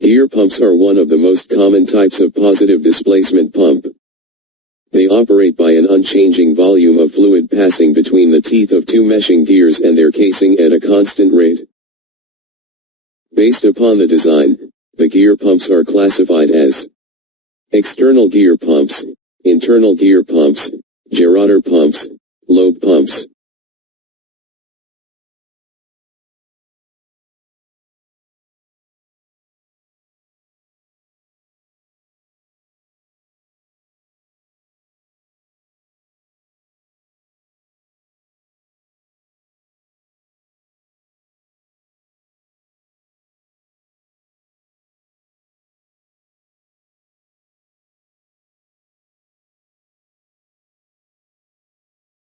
Gear pumps are one of the most common types of positive displacement pump. They operate by an unchanging volume of fluid passing between the teeth of two meshing gears and their casing at a constant rate. Based upon the design, the gear pumps are classified as external gear pumps, internal gear pumps, gerotor pumps, lobe pumps.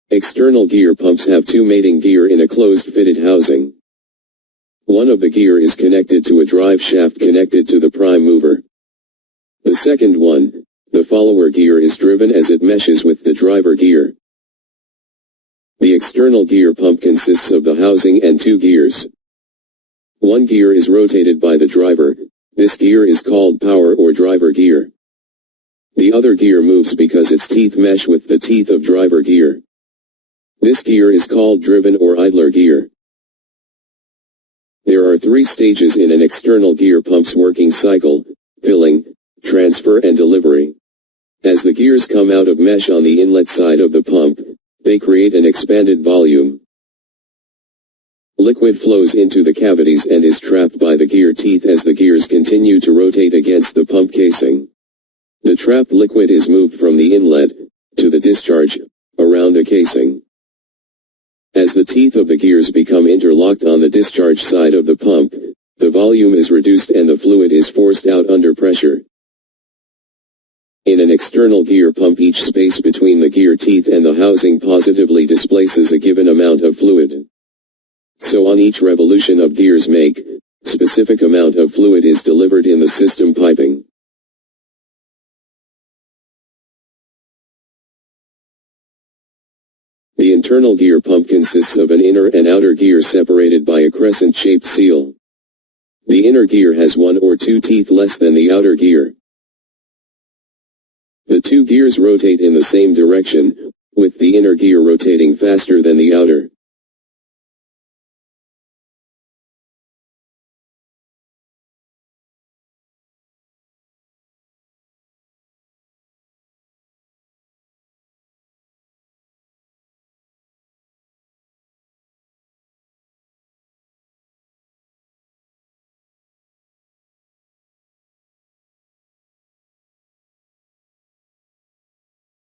External gear pumps have two mating gear in a closed-fitted housing. One of the gear is connected to a drive shaft connected to the prime mover. The second one, the follower gear, is driven as it meshes with the driver gear. The external gear pump consists of the housing and two gears. One gear is rotated by the driver. This gear is called power or driver gear. The other gear moves because its teeth mesh with the teeth of driver gear. This gear is called driven or idler gear. There are three stages in an external gear pump's working cycle: filling, transfer and delivery. As the gears come out of mesh on the inlet side of the pump, they create an expanded volume. Liquid flows into the cavities and is trapped by the gear teeth as the gears continue to rotate against the pump casing. The trapped liquid is moved from the inlet to the discharge around the casing. As the teeth of the gears become interlocked on the discharge side of the pump, the volume is reduced and the fluid is forced out under pressure. In an external gear pump, each space between the gear teeth and the housing positively displaces a given amount of fluid. So on each revolution of gears make, specific amount of fluid is delivered in the system piping. The internal gear pump consists of an inner and outer gear separated by a crescent-shaped seal. The inner gear has one or two teeth less than the outer gear. The two gears rotate in the same direction, with the inner gear rotating faster than the outer.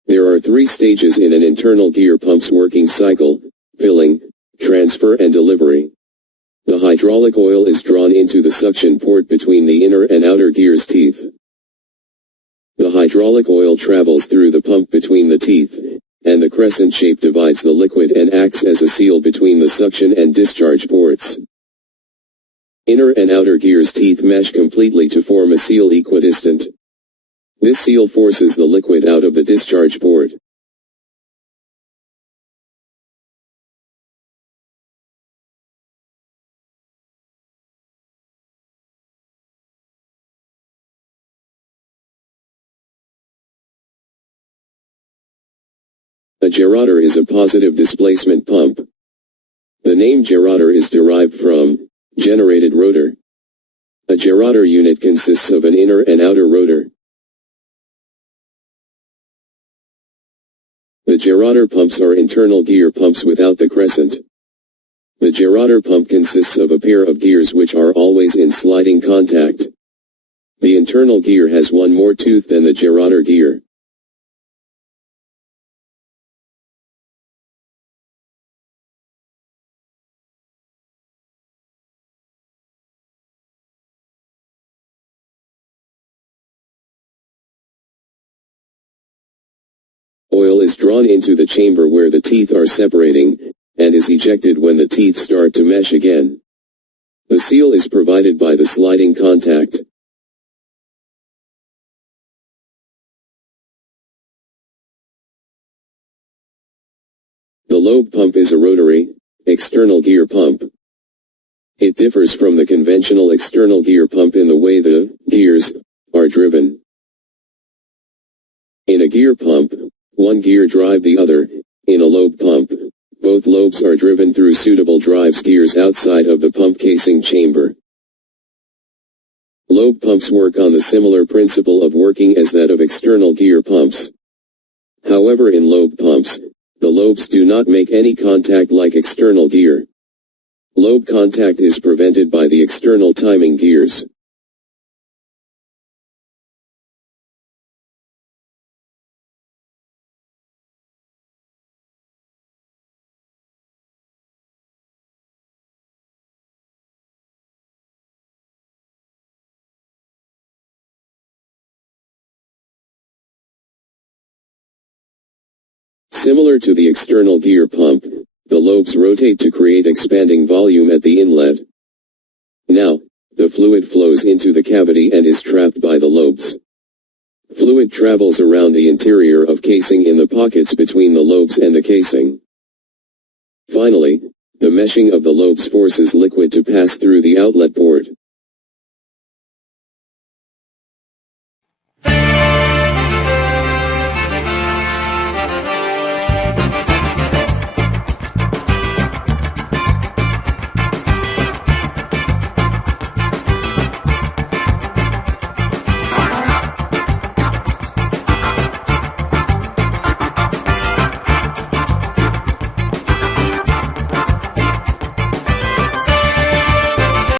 There are three stages in an internal gear pump's working cycle: filling, transfer and delivery. The hydraulic oil is drawn into the suction port between the inner and outer gear's teeth. The hydraulic oil travels through the pump between the teeth, and the crescent shape divides the liquid and acts as a seal between the suction and discharge ports. Inner and outer gear's teeth mesh completely to form a seal equidistant. This seal forces the liquid out of the discharge port. A gerotor is a positive displacement pump. The name gerotor is derived from generated rotor. A gerotor unit consists of an inner and outer rotor. The gerotor pumps are internal gear pumps without the crescent. The gerotor pump consists of a pair of gears which are always in sliding contact. The internal gear has one more tooth than the gerotor gear. Oil is drawn into the chamber where the teeth are separating, and is ejected when the teeth start to mesh again. The seal is provided by the sliding contact. The lobe pump is a rotary, external gear pump. It differs from the conventional external gear pump in the way the gears are driven. In a gear pump, one gear drives the other. In a lobe pump, both lobes are driven through suitable drives gears outside of the pump casing chamber. Lobe pumps work on the similar principle of working as that of external gear pumps. However, in lobe pumps, the lobes do not make any contact like external gear. Lobe contact is prevented by the external timing gears. Similar to the external gear pump, the lobes rotate to create expanding volume at the inlet. Now, the fluid flows into the cavity and is trapped by the lobes. Fluid travels around the interior of casing in the pockets between the lobes and the casing. Finally, the meshing of the lobes forces liquid to pass through the outlet port.